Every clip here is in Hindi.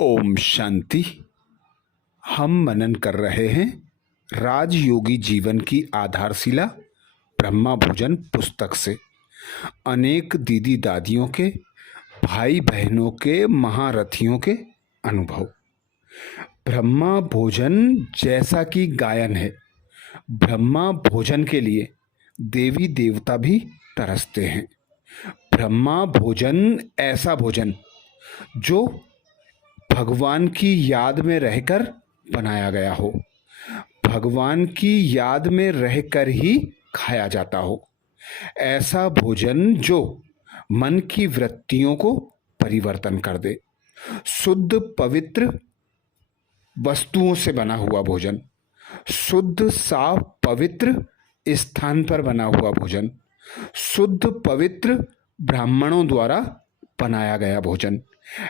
ओम शांति। हम मनन कर रहे हैं राजयोगी जीवन की आधारशिला ब्रह्मा भोजन पुस्तक से अनेक दीदी दादियों के, भाई बहनों के, महारथियों के अनुभव। ब्रह्मा भोजन जैसा कि गायन है, ब्रह्मा भोजन के लिए देवी देवता भी तरसते हैं। ब्रह्मा भोजन ऐसा भोजन जो भगवान की याद में रहकर बनाया गया हो, भगवान की याद में रहकर ही खाया जाता हो। ऐसा भोजन जो मन की वृत्तियों को परिवर्तन कर दे। शुद्ध पवित्र वस्तुओं से बना हुआ भोजन, शुद्ध साफ पवित्र स्थान पर बना हुआ भोजन, शुद्ध पवित्र ब्राह्मणों द्वारा बनाया गया भोजन,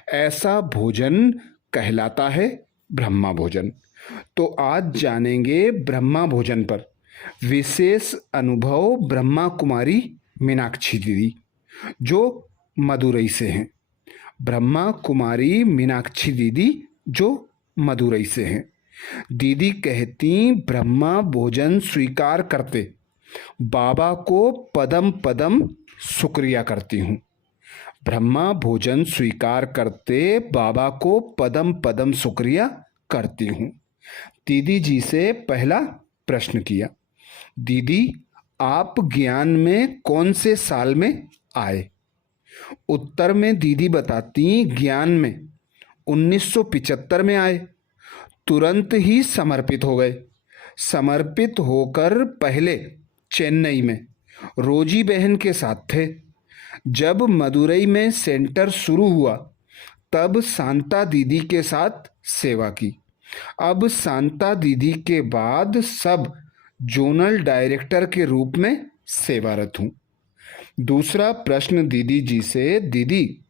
ऐसा भोजन कहलाता है ब्रह्मा भोजन। तो आज जानेंगे ब्रह्मा भोजन पर विशेष अनुभव ब्रह्मा कुमारी मीनाक्षी दीदी जो मदुरई से हैं। ब्रह्मा कुमारी मीनाक्षी दीदी जो मदुरई से हैं। दीदी कहती ब्रह्मा भोजन स्वीकार करते बाबा को पदम पदम शुक्रिया करती हूँ। ब्रह्मा भोजन स्वीकार करते बाबा को पदम पदम शुक्रिया करती हूँ। दीदी जी से पहला प्रश्न किया, दीदी आप ज्ञान में कौन से साल में आए? उत्तर में दीदी बताती ज्ञान में 1975 में आए। तुरंत ही समर्पित हो गए। समर्पित होकर पहले चेन्नई में रोजी बहन के साथ थे। जब मदुरई में सेंटर शुरू हुआ तब शांता दीदी के साथ सेवा की। अब शांता दीदी के बाद सब जोनल डायरेक्टर के रूप में सेवारत हूँ। दूसरा प्रश्न दीदी जी से, दीदी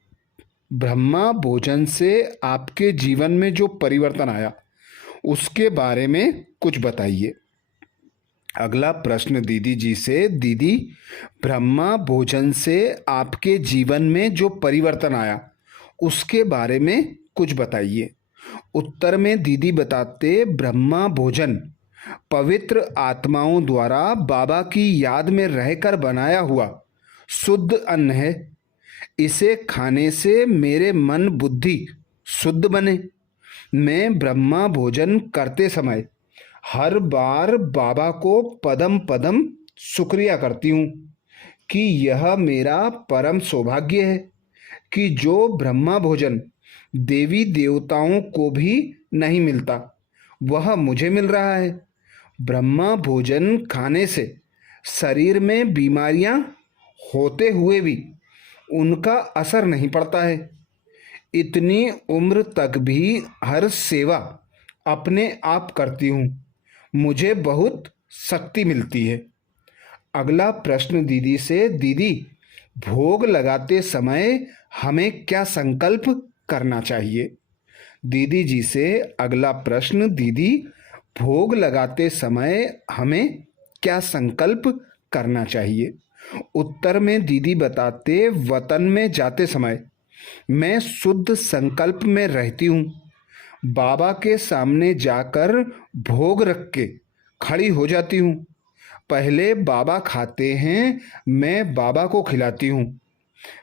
ब्रह्मा भोजन से आपके जीवन में जो परिवर्तन आया उसके बारे में कुछ बताइए। अगला प्रश्न दीदी जी से, दीदी ब्रह्मा भोजन से आपके जीवन में जो परिवर्तन आया उसके बारे में कुछ बताइए। उत्तर में दीदी बताते ब्रह्मा भोजन पवित्र आत्माओं द्वारा बाबा की याद में रहकर बनाया हुआ शुद्ध अन्न है। इसे खाने से मेरे मन बुद्धि शुद्ध बने। मैं ब्रह्मा भोजन करते समय हर बार बाबा को पदम पदम शुक्रिया करती हूँ कि यह मेरा परम सौभाग्य है कि जो ब्रह्मा भोजन देवी देवताओं को भी नहीं मिलता वह मुझे मिल रहा है। ब्रह्मा भोजन खाने से शरीर में बीमारियां होते हुए भी उनका असर नहीं पड़ता है। इतनी उम्र तक भी हर सेवा अपने आप करती हूँ। मुझे बहुत शक्ति मिलती है। अगला प्रश्न दीदी से, दीदी भोग लगाते समय हमें क्या संकल्प करना चाहिए? दीदी जी से अगला प्रश्न, दीदी भोग लगाते समय हमें क्या संकल्प करना चाहिए? उत्तर में दीदी बताते वतन में जाते समय मैं शुद्ध संकल्प में रहती हूँ। बाबा के सामने जाकर भोग रख के खड़ी हो जाती हूँ। पहले बाबा खाते हैं, मैं बाबा को खिलाती हूँ।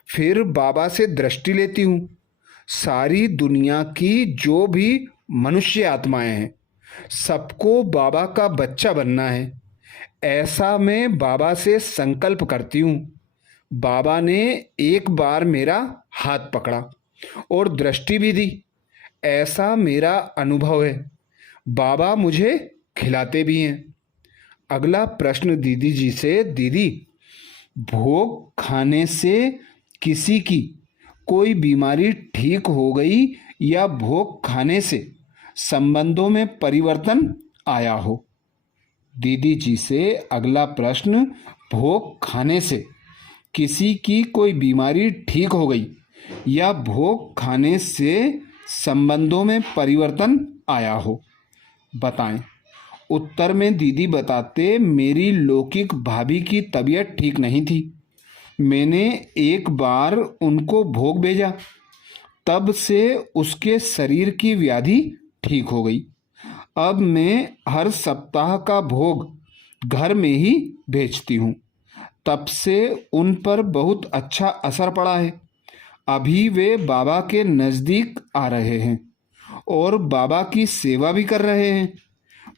फिर बाबा से दृष्टि लेती हूँ। सारी दुनिया की जो भी मनुष्य आत्माएं हैं सबको बाबा का बच्चा बनना है, ऐसा मैं बाबा से संकल्प करती हूँ। बाबा ने एक बार मेरा हाथ पकड़ा और दृष्टि भी दी, ऐसा मेरा अनुभव है। बाबा मुझे खिलाते भी हैं। अगला प्रश्न दीदी जी से, दीदी भोग खाने से किसी की कोई बीमारी ठीक हो गई या भोग खाने से संबंधों में परिवर्तन आया हो? दीदी जी से अगला प्रश्न, भोग खाने से किसी की कोई बीमारी ठीक हो गई या भोग खाने से संबंधों में परिवर्तन आया हो, बताएं। उत्तर में दीदी बताते मेरी लौकिक भाभी की तबीयत ठीक नहीं थी। मैंने एक बार उनको भोग भेजा तब से उसके शरीर की व्याधि ठीक हो गई। अब मैं हर सप्ताह का भोग घर में ही भेजती हूँ। तब से उन पर बहुत अच्छा असर पड़ा है। अभी वे बाबा के नज़दीक आ रहे हैं और बाबा की सेवा भी कर रहे हैं।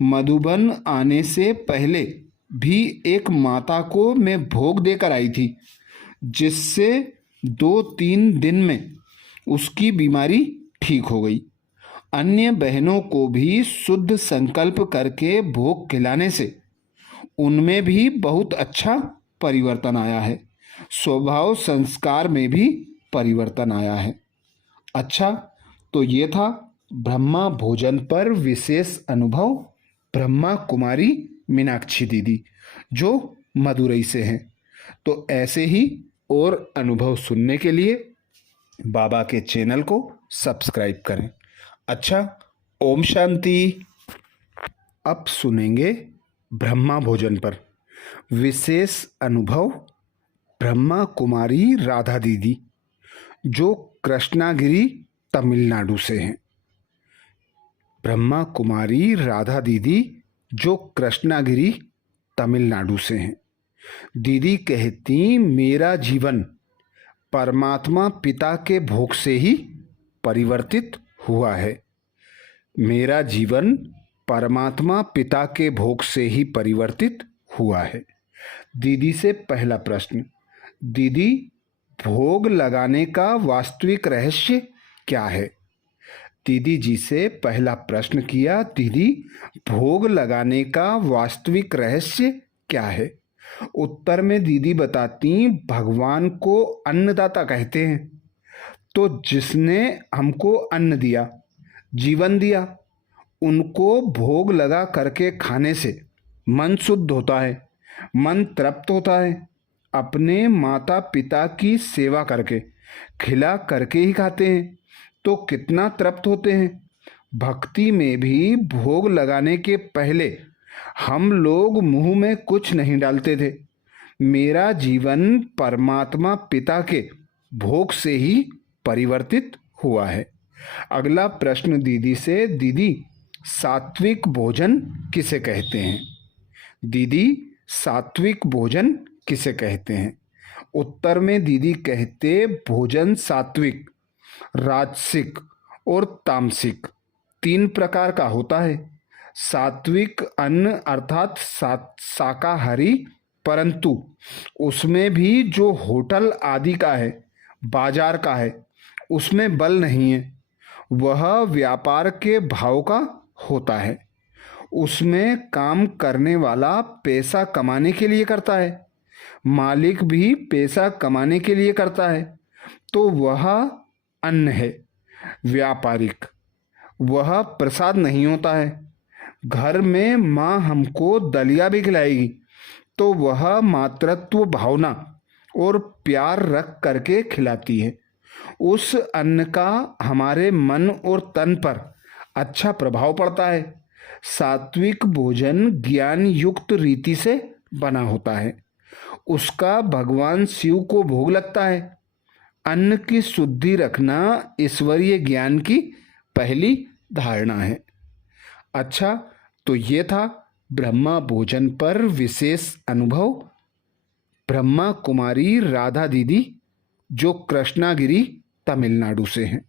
मधुबन आने से पहले भी एक माता को मैं भोग देकर आई थी, जिससे 2-3 दिन में उसकी बीमारी ठीक हो गई। अन्य बहनों को भी शुद्ध संकल्प करके भोग खिलाने से उनमें भी बहुत अच्छा परिवर्तन आया है। स्वभाव संस्कार में भी परिवर्तन आया है। अच्छा, तो ये था ब्रह्मा भोजन पर विशेष अनुभव ब्रह्मा कुमारी मीनाक्षी दीदी, जो मदुरई से हैं। तो ऐसे ही और अनुभव सुनने के लिए बाबा के चैनल को सब्सक्राइब करें। अच्छा, ओम शांति। अब सुनेंगे ब्रह्मा भोजन पर विशेष अनुभव ब्रह्मा कुमारी राधा दीदी, जो कृष्णागिरी तमिलनाडु से हैं। ब्रह्मा कुमारी राधा दीदी, जो कृष्णागिरी तमिलनाडु से हैं। दीदी कहती, मेरा जीवन परमात्मा पिता के भोग से ही परिवर्तित हुआ है। मेरा जीवन परमात्मा पिता के भोग से ही परिवर्तित हुआ है। दीदी से पहला प्रश्न, दीदी भोग लगाने का वास्तविक रहस्य क्या है? दीदी जी से पहला प्रश्न किया, दीदी भोग लगाने का वास्तविक रहस्य क्या है? उत्तर में दीदी बताती, भगवान को अन्नदाता कहते हैं। तो जिसने हमको अन्न दिया, जीवन दिया, उनको भोग लगा करके खाने से मन शुद्ध होता है, मन तृप्त होता है। अपने माता पिता की सेवा करके, खिला करके ही खाते हैं तो कितना तृप्त होते हैं। भक्ति में भी भोग लगाने के पहले हम लोग मुंह में कुछ नहीं डालते थे। मेरा जीवन परमात्मा पिता के भोग से ही परिवर्तित हुआ है। अगला प्रश्न दीदी से, दीदी सात्विक भोजन किसे कहते हैं? दीदी सात्विक भोजन किसे कहते हैं? उत्तर में दीदी कहते, भोजन सात्विक, राजसिक और तामसिक 3 प्रकार का होता है। सात्विक अन्न अर्थात शाकाहारी, परंतु उसमें भी जो होटल आदि का है, बाजार का है, उसमें बल नहीं है। वह व्यापार के भाव का होता है। उसमें काम करने वाला पैसा कमाने के लिए करता है, मालिक भी पैसा कमाने के लिए करता है। तो वह अन्न है व्यापारिक, वह प्रसाद नहीं होता है। घर में माँ हमको दलिया भी खिलाएगी तो वह मातृत्व भावना और प्यार रख करके खिलाती है। उस अन्न का हमारे मन और तन पर अच्छा प्रभाव पड़ता है। सात्विक भोजन ज्ञान युक्त रीति से बना होता है। उसका भगवान शिव को भोग लगता है। अन्न की शुद्धि रखना ईश्वरीय ज्ञान की पहली धारणा है। अच्छा, तो ये था ब्रह्मा भोजन पर विशेष अनुभव ब्रह्मा कुमारी राधा दीदी, जो कृष्णागिरी तमिलनाडु से हैं।